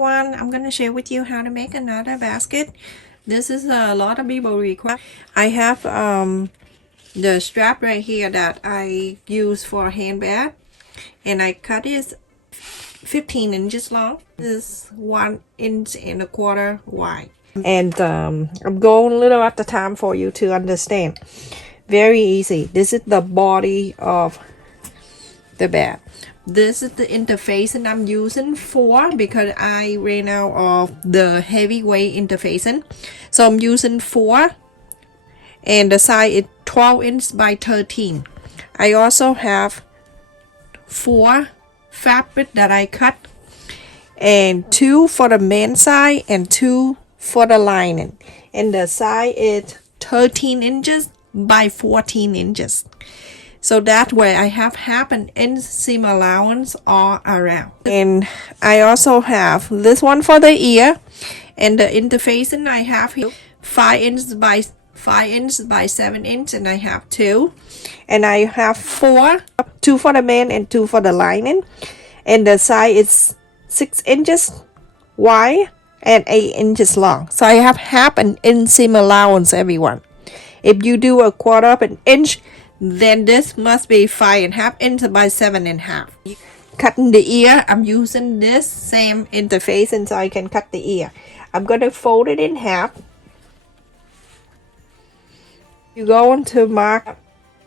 everyone, I'm gonna share with you how to make another basket. This is a lot of people request. I have the strap right here that I use for handbag, and I cut it 15 inches long. This is 1.25 inches wide. And I'm going a little at the time for you to understand. Very easy. This is the body of the bag. This is the interfacing I'm using for, because I ran out of the heavyweight interfacing. So I'm using 4, and the size is 12 inches by 13. I also have 4 fabric that I cut, and 2 for the main side and 2 for the lining. And the size is 13 inches by 14 inches. So that way I have half an inch seam allowance all around. And I also have this one for the ear, and the interfacing I have here 5 inches by 7 inches, and I have 2. And I have 4, 2 for the main and 2 for the lining. And the size is 6 inches wide and 8 inches long. So I have half an inch seam allowance, everyone. If you do a quarter of an inch, then this must be 5.5 inches by 7.5. Cutting the ear, I'm using this same interfacing so I can cut the ear. I'm going to fold it in half. You're going to mark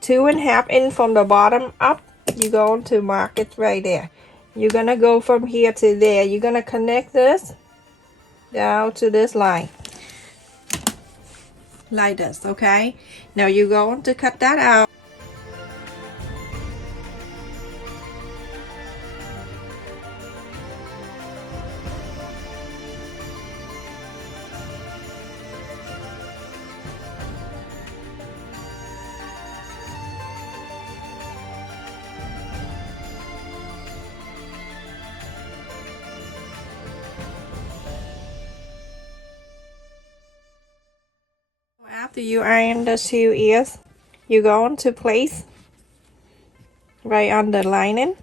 2.5 inches from the bottom up. You're going to mark it right there. You're going to go from here to there. You're going to connect this down to this line. Like this, okay? Now you're going to cut that out. After you iron the 2 ears, you're going to place right on the lining.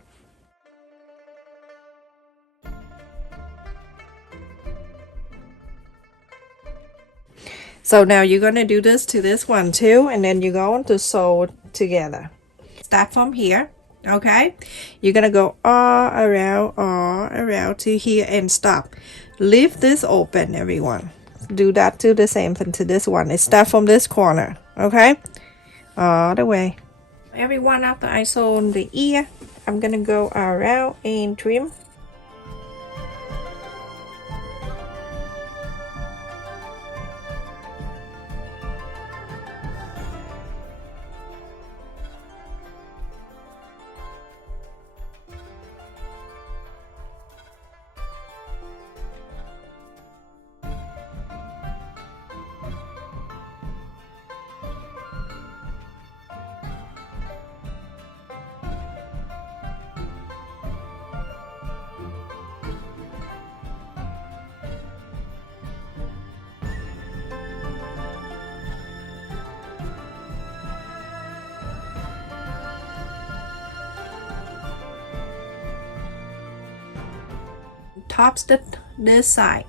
So now you're going to do this to this one too, and then you're going to sew together. Start from here, okay? You're going to go all around to here and stop. Leave this open, everyone. Do that to the same thing to this one. It starts from this corner, okay? All the way. Everyone, after I sew on the ear, I'm gonna go around and trim. Top stitch this side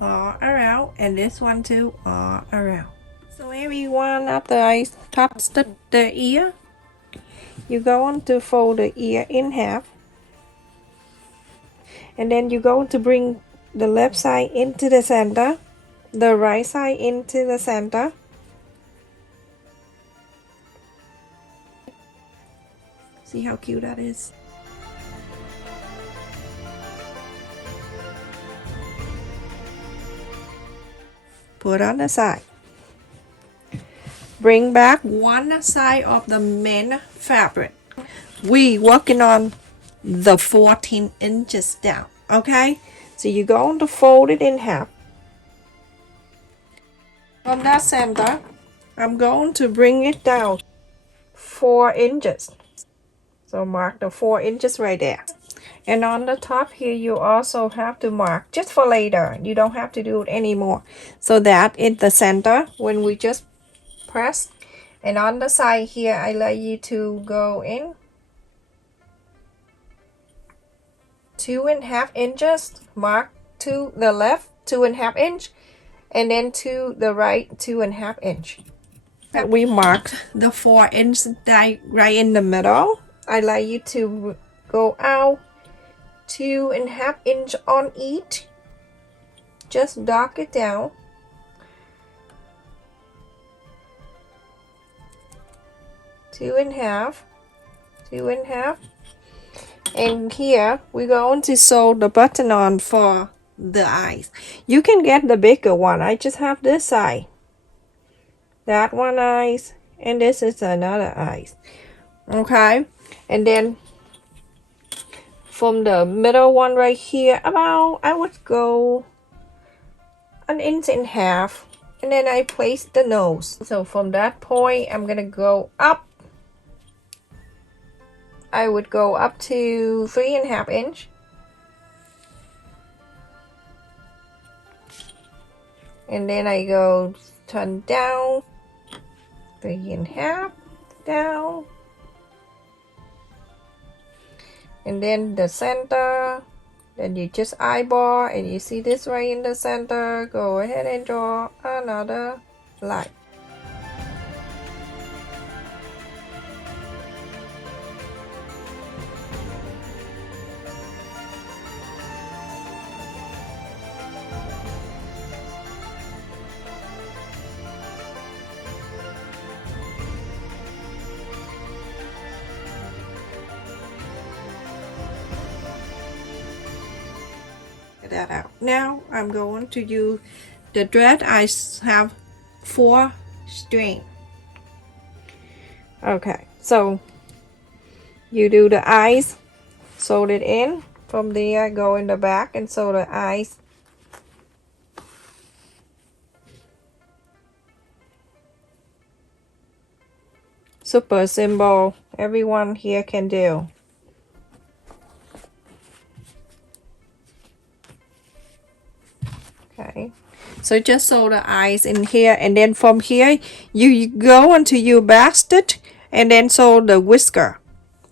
all around, and this one too all around. So everyone, after I top stitch the ear, you're going to fold the ear in half, and then you're going to bring the left side into the center, the right side into the center. See how cute that is? Put on the side. Bring back one side of the main fabric. We working on the 14 inches down, okay? So you're going to fold it in half. From that center, I'm going to bring it down 4 inches. So mark the 4 inches right there. And on the top here, you also have to mark just for later. You don't have to do it anymore. So that in the center, when we just press. And on the side here, I like you to go in 2.5 inches, mark to the left 2.5 inch, and then to the right 2.5 inch. We marked the 4 inch right in the middle. I'd like you to go out 2.5 inch on each. Just dock it down. Two and a half. And here we're going to sew the button on for the eyes. You can get the bigger one. I just have this side. That one eyes, and this is another eyes. Okay, and then from the middle one right here, about I would go 1.5 inches, and then I place the nose. So from that point, I'm gonna go up. I would go up to 3.5 inch. And then I go turn down 3.5 down. And then the center, then you just eyeball, and you see this right in the center. Go ahead and draw another line. That out. Now I'm going to use the thread. I have 4 string. Okay, so you do the eyes, sew it in. From there, go in the back and sew the eyes. Super simple. Everyone here can do. Okay, so just sew the eyes in here, and then from here you go into your basket and then sew the whisker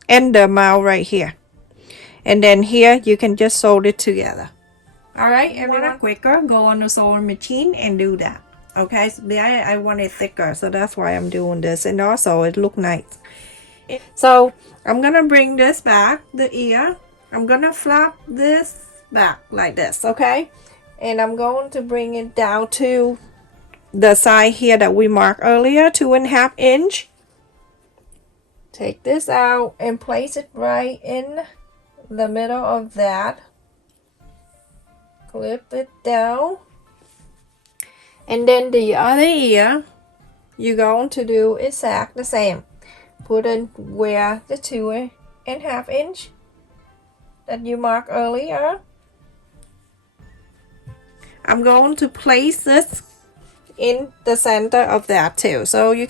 and the mouth right here, and then here you can just sew it together. All right, everyone, quicker, go on the sewing machine and do that. Okay, so I want it thicker, so that's why I'm doing this, and also it look nice. So I'm gonna bring this back, the ear. I'm gonna flap this back like this, okay? And I'm going to bring it down to the side here that we marked earlier, 2.5 inch. Take this out and place it right in the middle of that. Clip it down. And then the other ear, you're going to do exactly the same. Put in where the 2.5 inch that you marked earlier. I'm going to place this in the center of that too. So you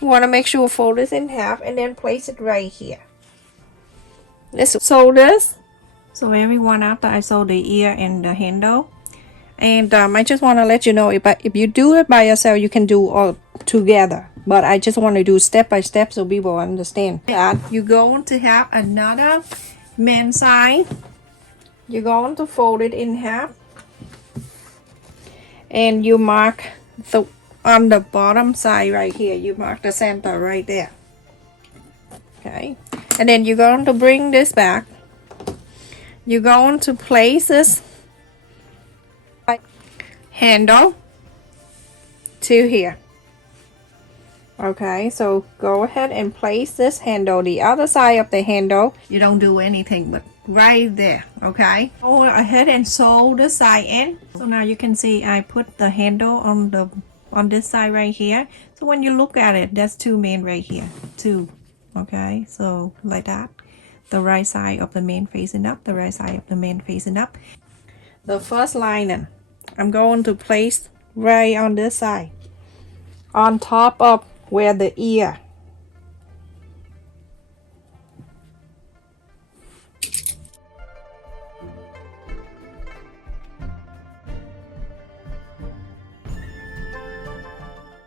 want to make sure fold this in half and then place it right here. Let's sew this. So everyone, after I sew the ear and the handle, and I just want to let you know, if you do it by yourself, you can do all together. But I just want to do step by step so people understand that you're going to have another man side. You're going to fold it in half. And you mark on the bottom side right here, you mark the center right there. Okay, and then you're going to bring this back. You're going to place this handle to here. Okay, so go ahead and place this handle, the other side of the handle. You don't do anything but right there. Okay, go ahead and sew the side in. So now you can see I put the handle on this side right here. So when you look at it, that's 2 men right here, 2. Okay, so like that, the right side of the man facing up, the right side of the man facing up. The first lining I'm going to place right on this side, on top of where the ear.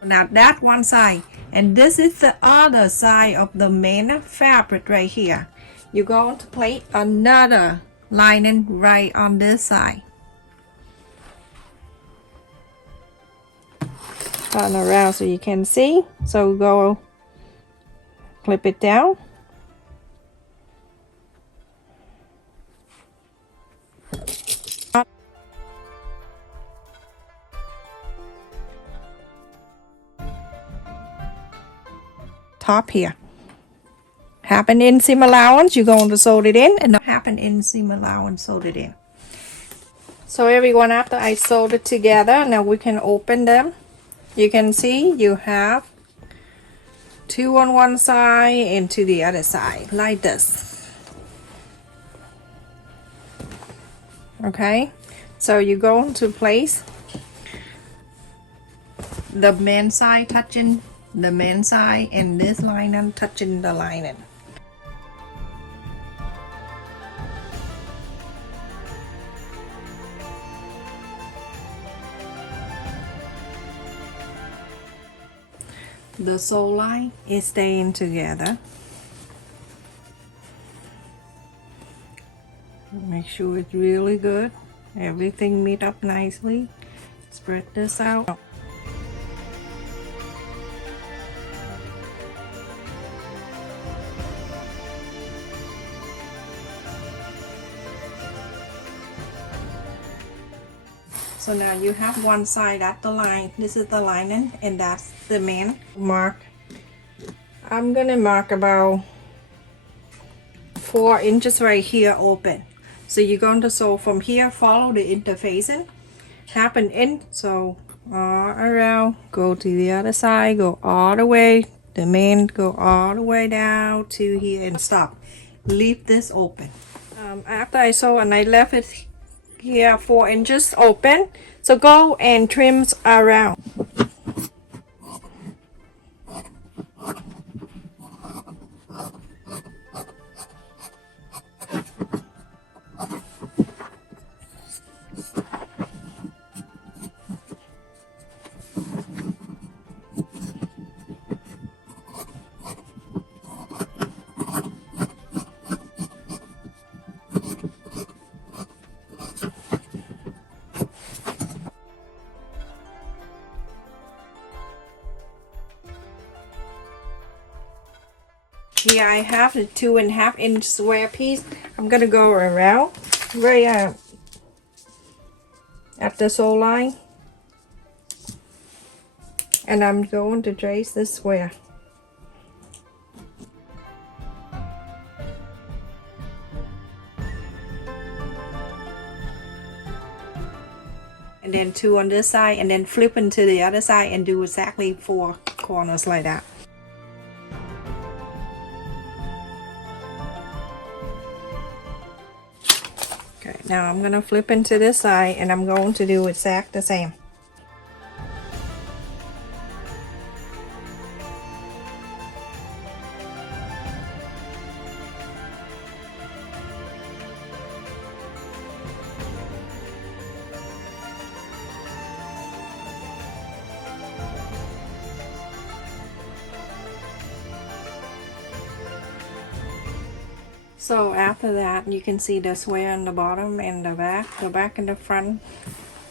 Now that one side, and this is the other side of the main fabric right here. You're going to place another lining right on this side. turn around so you can see. So go clip it down. Top here. Half an inch seam allowance, you're going to sew it in, and half an inch seam allowance, sew it in. So everyone, after I sewed it together, now we can open them. You can see you have 2 on one side and to the other side, like this. Okay, so you're going to place the men's side touching the men's side and this lining touching the lining. The sew line is staying together. Make sure it's really good. Everything meet up nicely. Spread this out. So now you have one side at the line. This is the lining and that's the man. Mark. I'm gonna mark about 4 inches right here open. So you're going to sew from here, follow the interfacing, half an inch, so all around, go to the other side, go all the way, the man go all the way down to here and stop. Leave this open. After I sew and I left it here 4 inches open, so go and trim around. Here I have the 2.5 inch square piece. I'm gonna go around right at the sew line, and I'm going to trace the square. And then 2 on this side, and then flip into the other side and do exactly 4 corners like that. Okay, now I'm gonna flip into this side and I'm going to do exactly the same. So after that, you can see the square on the bottom and the back and the front.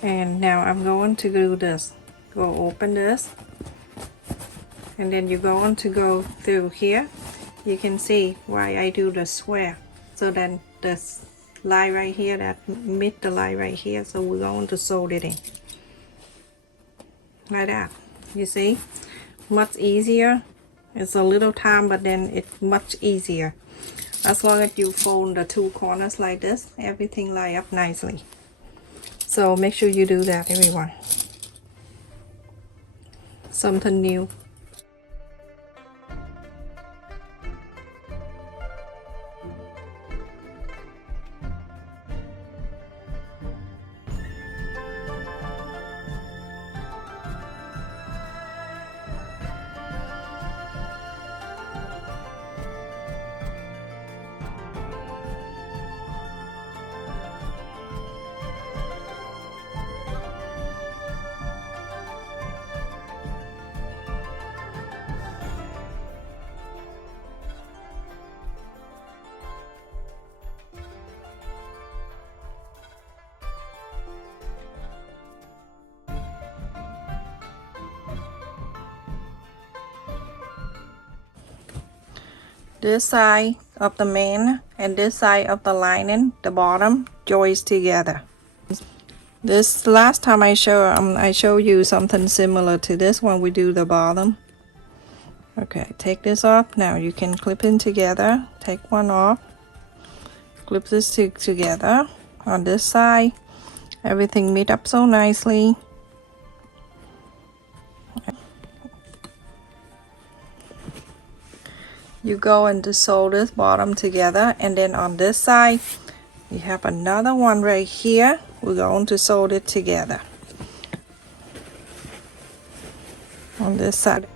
And now I'm going to do this. Go open this. And then you're going to go through here. You can see why I do the square. So then the line right here, that meet the line right here. So we're going to sew it in. Like that. You see? Much easier. It's a little time, but then it's much easier. As long as you fold the 2 corners like this, everything line up nicely. So make sure you do that, everyone. Something new. This side of the man and this side of the lining, the bottom joins together. This last time I show you something similar to this one. We do the bottom. Okay, take this off. Now you can clip in together. Take one off. Clip this together on this side. Everything meet up so nicely. You go and to sew this bottom together, and then on this side you have another one right here. We're going to sew it together on this side.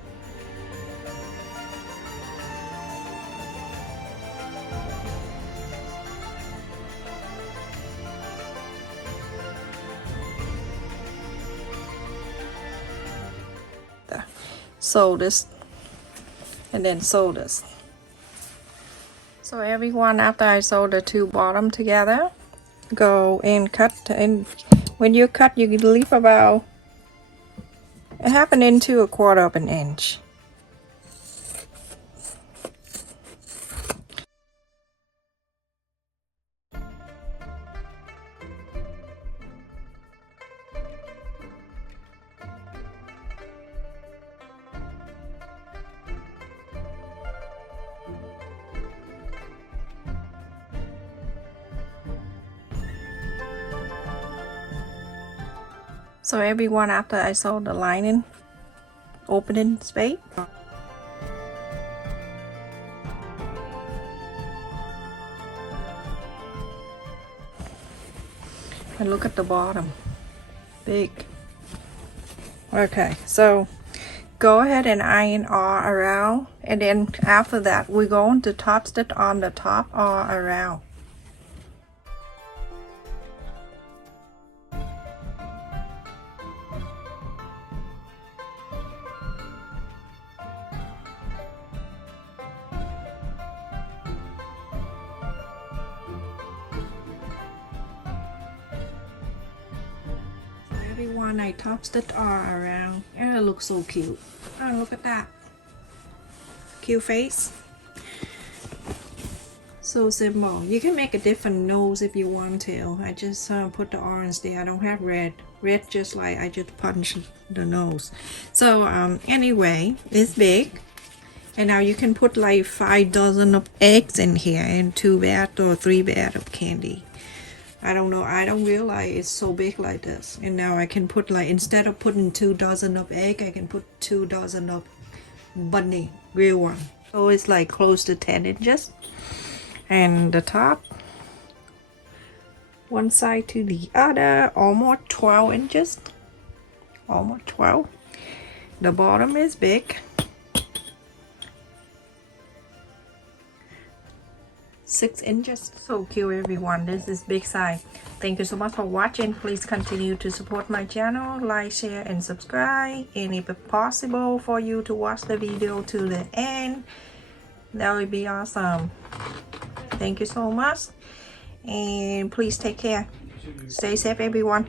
Sew this and then sew this. So everyone, after I sew the two bottom together, go and cut, and when you cut you can leave about a half an inch to a quarter of an inch. So everyone, after I sew the lining opening space, and look at the bottom, big. Okay, so go ahead and iron all around, and then after that we're going to top stitch on the top all around. Everyone, I top stitch all around, and it looks so cute. Oh, look at that cute face. So simple. You can make a different nose if you want to. I just put the orange there. I don't have red just like I just punched the nose. So anyway, it's big, and now you can put like 5 dozen of eggs in here and 2 bags or 3 bags of candy. I don't know, I don't realize it's so big like this. And now I can put, like, instead of putting 2 dozen of egg, I can put 2 dozen of bunny, real one. So it's like close to 10 inches. And the top, one side to the other, almost 12 inches. Almost 12. The bottom is big. 6 inches. So cute, everyone. This is big size. Thank you so much for watching. Please continue to support my channel, like, share, and subscribe. And if it's possible for you to watch the video to the end, that would be awesome. Thank you so much, and please take care. Stay safe, everyone.